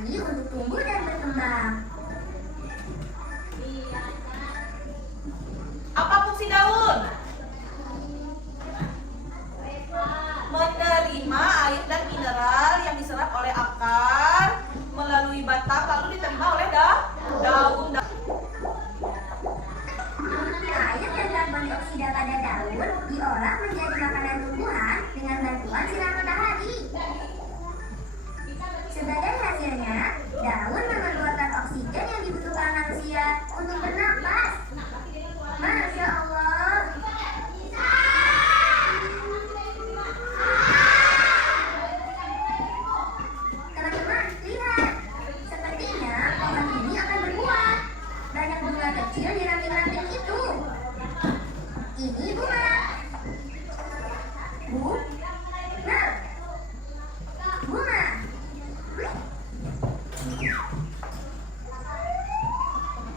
lagi untuk tumbuh dan berkembang. Apa fungsi daun? Menerima air dan mineral yang diserap oleh akar melalui batang lalu diterima oleh daun. Air dan karbon dioksida pada daun diolah menjadi makanan tumbuhan dengan bantuan sinar matahari. Sebagai hasilnya, daun mengeluarkan oksigen yang dibutuhkan manusia untuk bernapas. Masya Allah. Teman-teman, lihat. Sepertinya pohon ini akan berbuah. Banyak bunga kecil di ranting-ranting itu. Ini bunga. Nah, bunga.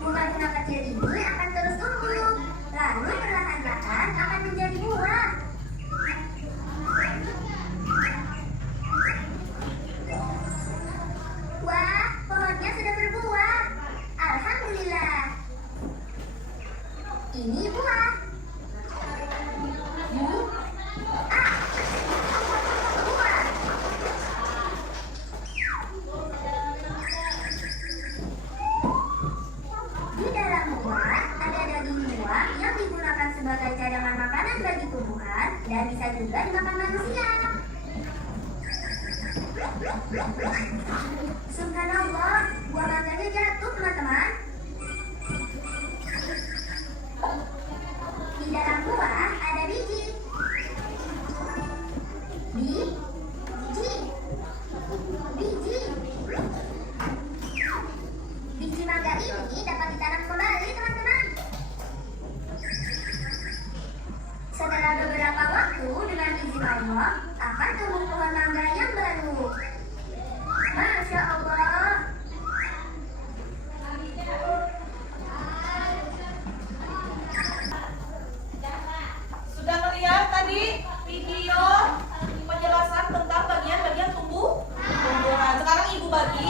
Bunga-bunga kecil ini akan terus tumbuh, lalu perlahan-lahan akan menjadi buah. Wah, pohonnya sudah berbuah. Alhamdulillah. Ini buah. Buah. Di dalam buah ada daging buah yang digunakan sebagai cadangan makanan bagi tumbuhan dan bisa juga dimakan manusia. Subhanallah, buah mangganya jatuh teman-teman. Di dalam buah ada biji. Biji. Biji mangga ini dapat ditanam kembali teman-teman. Setelah beberapa waktu dengan izin Allah akan tumbuh pohon mangga yang baru. Masya Allah. Sudah melihat tadi video penjelasan tentang bagian-bagian tumbuhan. Sekarang ibu bagi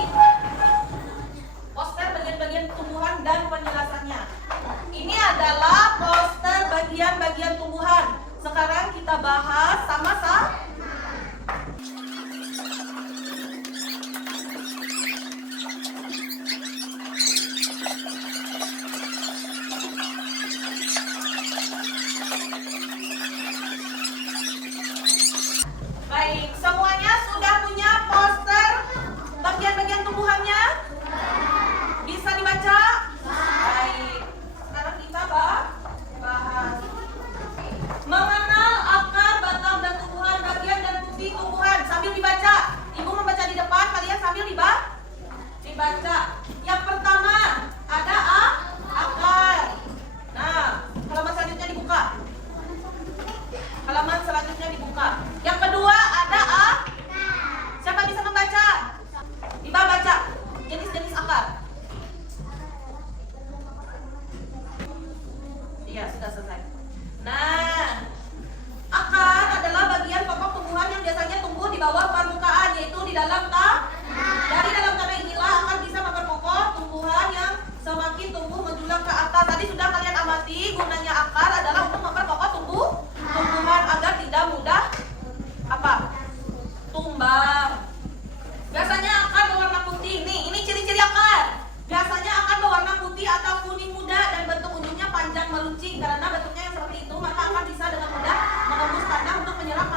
poster bagian-bagian tumbuhan dan penjelasannya. Ini adalah poster bagian-bagian tumbuhan. Sekarang kita bahas sama-sama. Baik, semuanya sudah punya poster bagian-bagian tumbuhannya? Bisa dibaca? Baik, sekarang kita bahas mengenal akar, batang, dan tumbuhan, bagian dan fungsi tumbuhan. Sambil dibaca, ibu membaca di depan, kalian sambil dibaca. Yang pertama ada akar. Nah, halaman selanjutnya dibuka. Halaman selanjutnya dibuka. Yang kedua ada siapa bisa membaca? Iba baca jenis-jenis akar. Iya, sudah selesai. Nah, akar adalah bagian pokok tumbuhan yang biasanya tumbuh di bawah permukaan, yaitu di dalam tanah. Dari dalam tanah inilah akar bisa memperkokoh tumbuhan yang semakin tumbuh menjulang ke atas. Tadi sudah kalian amati, gunanya akar adalah untuk memperkokoh tumbuhan agar tidak mudah tumbang. Biasanya akar berwarna putih. Nih, ini ciri-ciri akar. Biasanya akar berwarna putih atau kuning muda dan bentuk ujungnya panjang meruncing. Karena bentuknya yang seperti itu, maka akar bisa dengan mudah menembus tanah untuk menyerap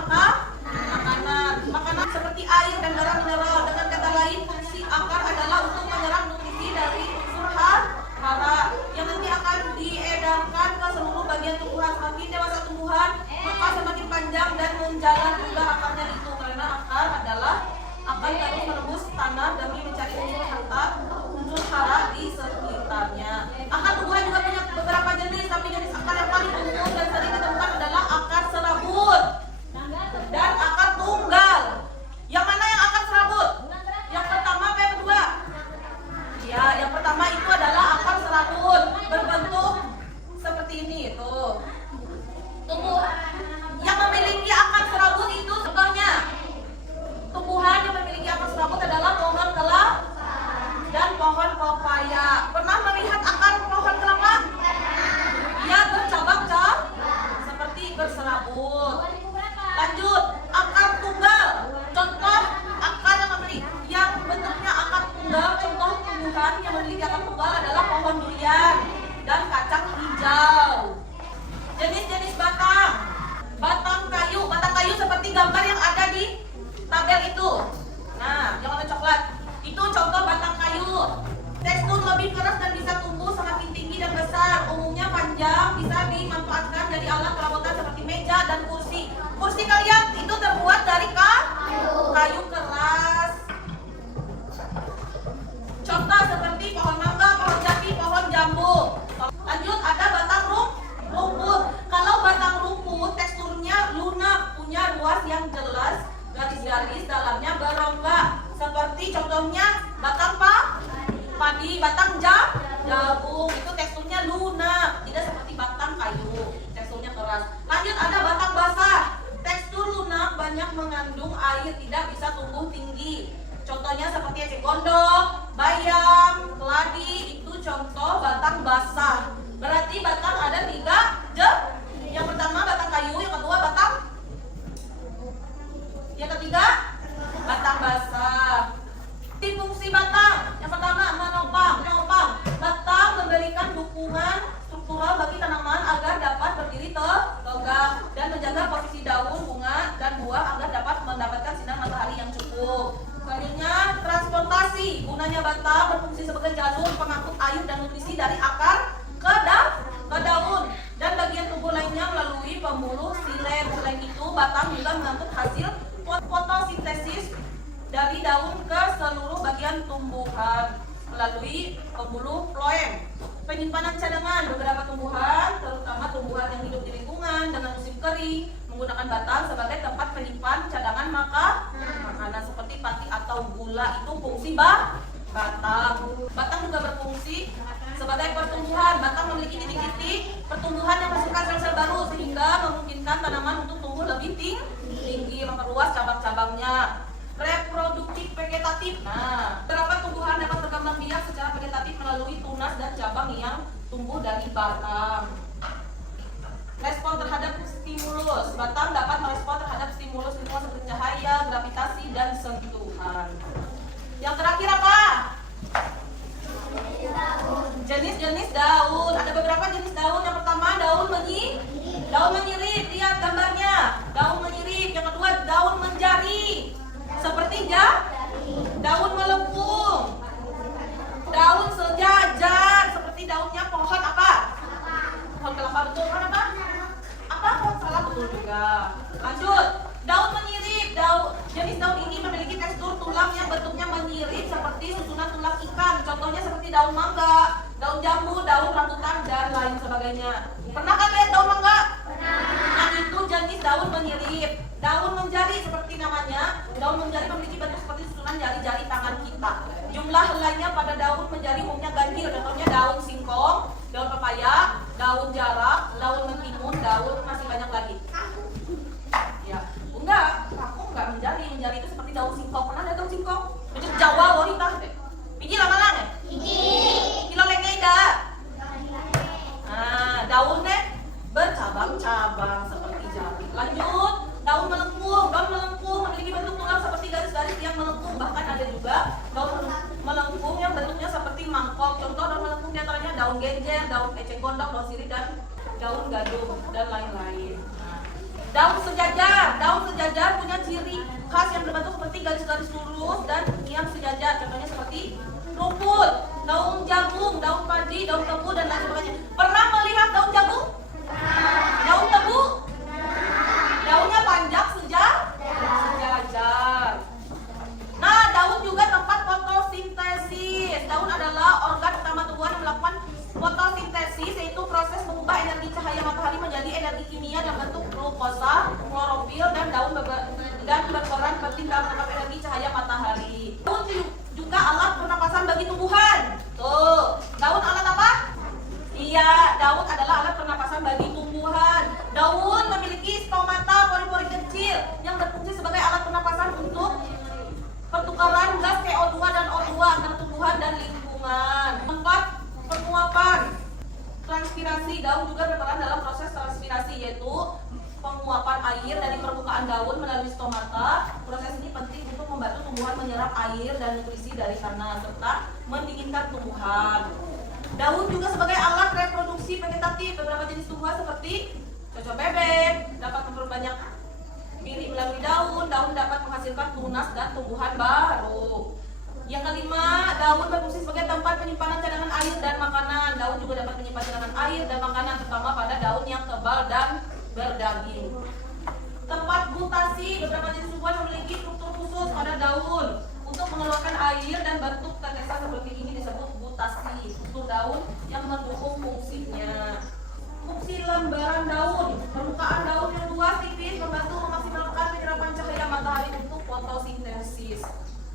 makanan seperti air dan darah mineral. Dengan kata lain, fungsi akar adalah untuk menyerap nutrisi dari unsur hara yang nanti akan diedarkan ke seluruh bagian tumbuhan. Semakin dewasa tumbuhan, maka semakin panjang dan menjalar juga akarnya itu. Karena akar adalah akan terus menembus tanah demi mencari unsur hara di sekitarnya. Akar tumbuhan juga punya beberapa jenis, tapi jenis akar yang paling umum dan sering ditemukan adalah akar serabut dan akar tunggal. Yang mana yang akar serabut? Yang pertama apa yang kedua? Ya, yang pertama itu adalah akar serabut berbentuk seperti ini. Tuh. Tumbuhan yang memiliki akar serabut itu contohnya. Tumbuhan yang memiliki akar serabut adalah pohon kelapa. kursi kalian itu terbuat dari kayu keras. Contoh seperti pohon mangga, pohon jati, pohon jambu. Lanjut, ada batang rumput. Kalau batang rumput teksturnya lunak, punya ruas yang jelas, garis-garis dalamnya berongga. Seperti contohnya batang padi, batang jagung, itu teksturnya lunak, tidak seperti batang kayu, teksturnya keras. Lanjut, ada batang basah. Tekstur lunak, banyak mengandung air, tidak bisa tumbuh tinggi. Contohnya seperti eceng gondok, bayam, keladi, itu contoh batang basah. Berarti batang ada 3 Yang pertama batang kayu, yang kedua yang ketiga batang basah. Fungsi batang, yang pertama menopang. Batang memberikan dukungan struktural bagi tanaman agar dapat berdiri tegak dan menjaga posisi daun, bunga, dan buah agar dapat mendapatkan sinar matahari yang cukup. Selanjutnya, transportasi. Gunanya batang berfungsi sebagai jalur pengangkut air dan nutrisi dari akar ke daun dan bagian tubuh lainnya melalui pembuluh silen. Selain itu, batang juga mengangkut hasil fotosintesis dari daun ke seluruh bagian tumbuhan melalui pembuluh floem. Penyimpanan cadangan. Beberapa tumbuhan, terutama tumbuhan yang hidup di lingkungan dengan musim kering, menggunakan batang sebagai tempat penyimpan cadangan makanan seperti pati atau gula. Itu fungsi batang. Batang juga berfungsi sebagai pertumbuhan. Batang memiliki titik-titik pertumbuhan yang menghasilkan sel-sel baru sehingga memungkinkan tanaman untuk tumbuh lebih tinggi, memperluas cabang-cabangnya. Reproduktif vegetatif. Nah, beberapa tumbuhan dapat berkembang biak secara vegetatif melalui tunas dan cabang yang tumbuh dari batang. Respon terhadap stimulus. Batang dapat merespon terhadap stimulus lingkungan seperti cahaya, gravitasi, dan sentuhan. Yang terakhir apa? Jenis-jenis daun. Ada beberapa jenis daun. Yang pertama daun menyirip. Lihat gambarnya. Daun menyirip. Yang kedua daun menjari. Seperti daun melengkung. Daun sejajar. Seperti daunnya pohon apa? Pohon kelapa, betul kan apa? Pohon salah, betul juga. Lanjut. Daun menyirip. Jenis daun ini memiliki tekstur tulang yang bentuknya menyirip seperti susunan tulang ikan. Contohnya seperti daun mangga, daun jambu, daun rambutan, dan lain sebagainya. Pernah kan lihat daun mangga? Nah, itu jenis daun menyirip. Daun menjari seperti namanya. Daun menjari memiliki bentuk seperti susunan jari-jari tangan kita. Jumlah helainya pada daun menjari umumnya ganjil. Contohnya daun singkong, daun pepaya, daun jarak, daun mentimun, daun masih banyak lagi. Ya, aku enggak menjari. Menjari itu seperti daun singkong. Pernah lihat daun singkong? Itu Jawa wanita deh. Biji lama-lama ya? Kilo lengkei dah. Nah, daunnya bercabang-cabang seperti jari. Lanjut, daun melengkung. Daun melengkung memiliki bentuk tulang seperti garis-garis yang melengkung. Bahkan ada juga daun melengkung yang bentuknya seperti mangkok. Contoh daun melengkung diantaranya daun genjer, daun eceng gondok, daun sirih, dan daun gadung, dan lain-lain. Nah, daun sejajar punya ciri khas yang berbentuk seperti garis-garis lurus dan yang sejajar. Contohnya seperti rumput, daun jagung, daun padi, daun tebu, dan lain sebagainya. Pernah melihat daun jagung? Daun tebu? Daunnya panjang sejajar. Nah, daun juga tempat fotosintesis. Daun adalah organ utama tumbuhan yang melakukan fotosintesis, yaitu proses mengubah energi cahaya matahari menjadi energi kimia dalam bentuk glukosa, klorofil, dan berperan penting dalam menangkap energi cahaya matahari. Daun juga alat pernapasan bagi tumbuhan. Tuh, daun alat apa? Iya, daun adalah alat pernapasan bagi tumbuhan. Daun memiliki stomata, pori-pori kecil yang berfungsi sebagai alat pernapasan untuk pertukaran gas CO2 dan O2 antara tumbuhan dan lingkungan. Tempat penguapan transpirasi. Daun juga berperan dalam proses transpirasi, yaitu penguapan air dari permukaan daun melalui stomata. Proses ini penting untuk membantu tumbuhan menyerap air dan nutrisi dari tanah serta mendinginkan tumbuhan. Daun juga sebagai alat reproduksi vegetatif. Beberapa jenis tumbuhan seperti cocok bebek dapat memperbanyak bibit melalui daun. Daun dapat menghasilkan tunas dan tumbuhan baru. Yang kelima, daun berfungsi sebagai tempat penyimpanan cadangan air dan makanan. Daun juga dapat menyimpan cadangan air dan makanan, terutama pada daun yang tebal dan berdaging. Tempat vegetasi, beberapa jenis tumbuhan memiliki struktur khusus pada daun untuk mengeluarkan air dan bentuk tetesan seperti ini disebut gutasi. Struktur daun yang mendukung fungsinya. Fungsi lembaran daun, permukaan daun yang luas tipis membantu memaksimalkan penyerapan cahaya matahari untuk fotosintesis.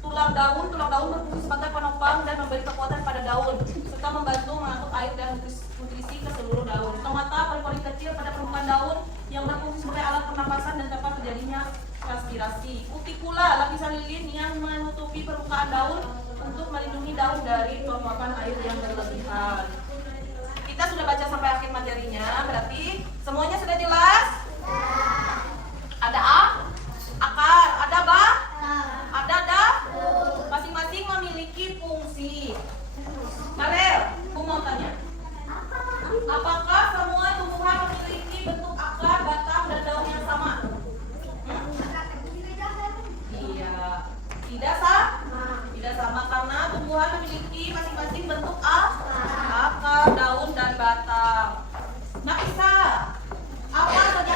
Tulang daun berfungsi sebagai penopang dan memberi kekuatan pada daun serta membantu mengangkut air dan nutrisi ke seluruh daun. Stomata, pori-pori kecil pada permukaan daun yang berfungsi sebagai alat pernapasan dan tempat terjadinya transpirasi. Kutikula, lapisan lilin yang menutupi permukaan daun untuk melindungi daun dari penguapan air yang berlebihan. Kita sudah baca sampai akhir materinya, berarti semuanya sudah jelas? Ada akar, ada ada masing-masing memiliki fungsi. Marel, aku mau tanya, apakah semua tumbuhan memiliki bentuk akar, batang, dan daun yang sama? Iya, tidak sama karena tumbuhan memiliki masing-masing bentuk akar, daun, dan batang. Nah, Isa, apa saja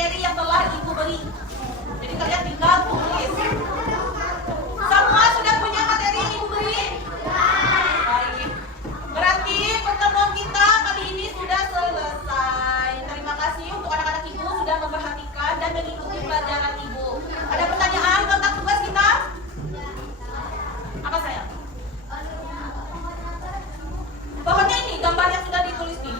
materi yang telah Ibu beri. Jadi kalian tinggal tulis. Semua sudah punya materi yang Ibu beri? Baik. Berarti pertemuan kita kali ini sudah selesai. Terima kasih untuk anak-anak Ibu sudah memperhatikan dan mengikuti pelajaran Ibu. Ada pertanyaan tentang tugas kita? Apa sayang? Pohonnya ini gambar yang sudah ditulis nih.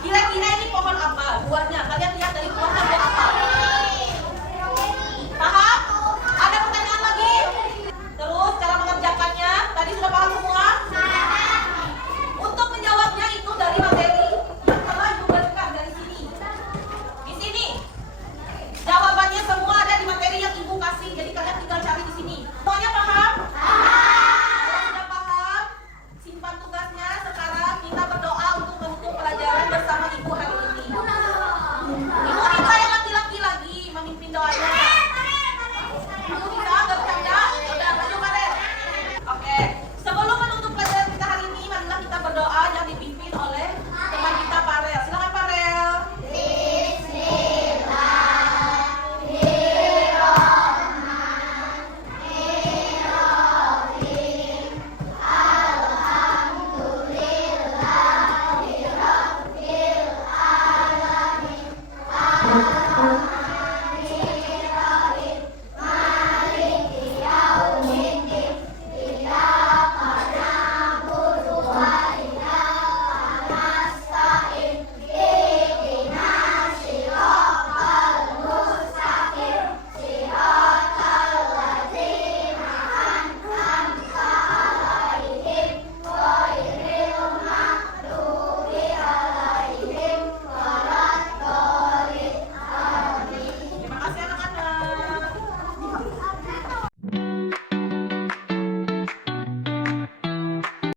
Kira-kira ini pohon apa? Buahnya. Kalian lihat dari buahnya buah apa? Paham? Ada pertanyaan lagi? Terus cara mengerjakannya tadi sudah paham semua? Untuk menjawabnya itu dari materi yang telah Ibu berikan dari sini. Di sini. Jawabannya semua ada di materi yang Ibu kasih. Jadi kalian tinggal cari di sini. Semuanya paham? Kalau sudah paham, simpan tugasnya. Sekarang kita berdoa untuk menutup pelajaran bersama Ibu hari ini. Ibu minta yang laki-laki lagi memimpin doanya. Ibu bisa nggak bercanda? Udah, maju Karen. Oke, sebelum menutup pelajaran kita hari ini, marilah kita berdoa.